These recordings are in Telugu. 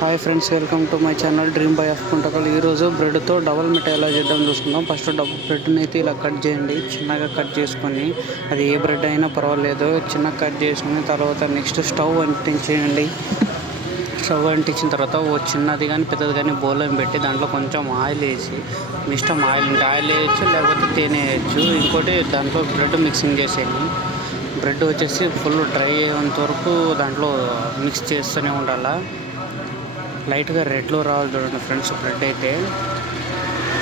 Hi friends, welcome to my channel dream boy of Guntakal. ఈరోజు బ్రెడ్తో డబల్ మిఠాయి ఎలా చేద్దాం చూసుకుందాం. ఫస్ట్ బ్రెడ్ని అయితే ఇలా కట్ చేయండి, చిన్నగా కట్ చేసుకొని. అది ఏ బ్రెడ్ అయినా పర్వాలేదు, చిన్నగా కట్ చేసుకుని తర్వాత నెక్స్ట్ స్టవ్ అంటించేయండి. స్టవ్ అంటించిన తర్వాత ఓ చిన్నది కానీ పెద్దది కానీ బౌల్లో పెట్టి దాంట్లో కొంచెం ఆయిల్ వేసి, మీ ఇష్టం ఆయిల్ ఉంటే ఆయిల్ వేయచ్చు, లేకపోతే తేనె వేయచ్చు. ఇంకోటి దాంట్లో బ్రెడ్ మిక్సింగ్ చేసేయండి. బ్రెడ్ వచ్చేసి ఫుల్ డ్రై అయ్యేంత వరకు దాంట్లో మిక్స్ చేస్తూనే ఉండాలి. లైట్గా రెడ్లో రావాలి చూడండి ఫ్రెండ్స్. బ్రెడ్ అయితే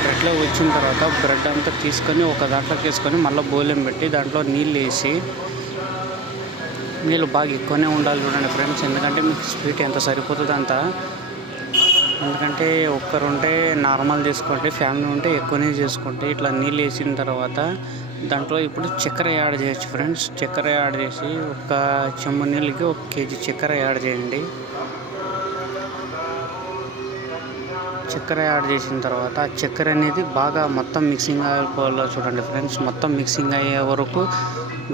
రెడ్లో వచ్చిన తర్వాత బ్రెడ్ అంతా తీసుకొని ఒక దాంట్లోకి వేసుకొని మళ్ళీ బౌలం పెట్టి దాంట్లో నీళ్ళు వేసి, నీళ్ళు బాగా ఎక్కువనే ఉండాలి చూడండి ఫ్రెండ్స్. ఎందుకంటే మీకు స్వీట్ ఎంత సరిపోతుంది అంత. ఎందుకంటే ఒక్కరు ఉంటే నార్మల్ చేసుకోండి, ఫ్యామిలీ ఉంటే ఎక్కువనే చేసుకోండి. ఇట్లా నీళ్ళు వేసిన తర్వాత దాంట్లో ఇప్పుడు చక్కెర యాడ్ చేయొచ్చు ఫ్రెండ్స్. చక్కెర యాడ్ చేసి ఒక చెంబు నీళ్ళకి 1 కేజీ చక్కెర యాడ్ చేయండి. చక్కెర యాడ్ చేసిన తర్వాత ఆ చక్కెర అనేది బాగా మొత్తం మిక్సింగ్ అయిపోవాలో చూడండి ఫ్రెండ్స్. మొత్తం మిక్సింగ్ అయ్యే వరకు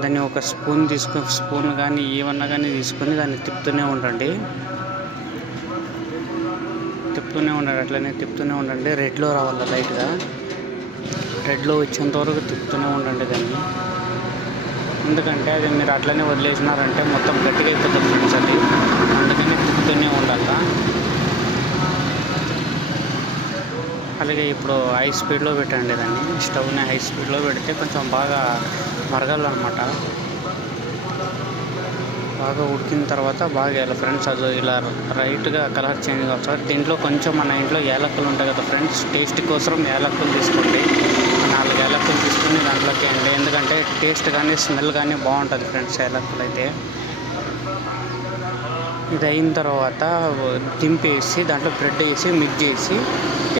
దాన్ని ఒక స్పూన్ కానీ ఏమన్నా కానీ తీసుకొని దాన్ని తిప్పుతూనే ఉండండి. అట్లనే తిప్పుతూనే ఉండండి. రెడ్లో రావాలి లైట్గా. రెడ్లో వచ్చేంత వరకు తిప్పుతూనే ఉండండి దాన్ని. ఎందుకంటే అది మీరు అట్లనే వదిలేసినారంటే మొత్తం గట్టిగా అయిపోతుంది ఫ్రెండ్స్ అది. అందుకని తిప్పుతూనే ఉండాలి. అలాగే ఇప్పుడు హై స్పీడ్లో పెట్టండి దాన్ని. స్టవ్ని హై స్పీడ్లో పెడితే కొంచెం బాగా మరగాలన్నమాట. బాగా ఉడికిన తర్వాత బాగా వేయాలి ఫ్రెండ్స్. అది ఇలా రైట్గా కలర్ చేంజ్ కావాలి. దీంట్లో కొంచెం మన ఇంట్లో యాలక్కులు ఉంటాయి కదా ఫ్రెండ్స్, టేస్ట్ కోసం యాలక్కులు తీసుకోండి. 4 యాలక్కులు తీసుకొని దాంట్లోకి వేయండి. ఎందుకంటే టేస్ట్ కానీ స్మెల్ కానీ బాగుంటుంది ఫ్రెండ్స్ యాలక్కులు అయితే. ఇది అయిన తర్వాత దింపేసి దాంట్లో బ్రెడ్ వేసి మిక్స్ చేసి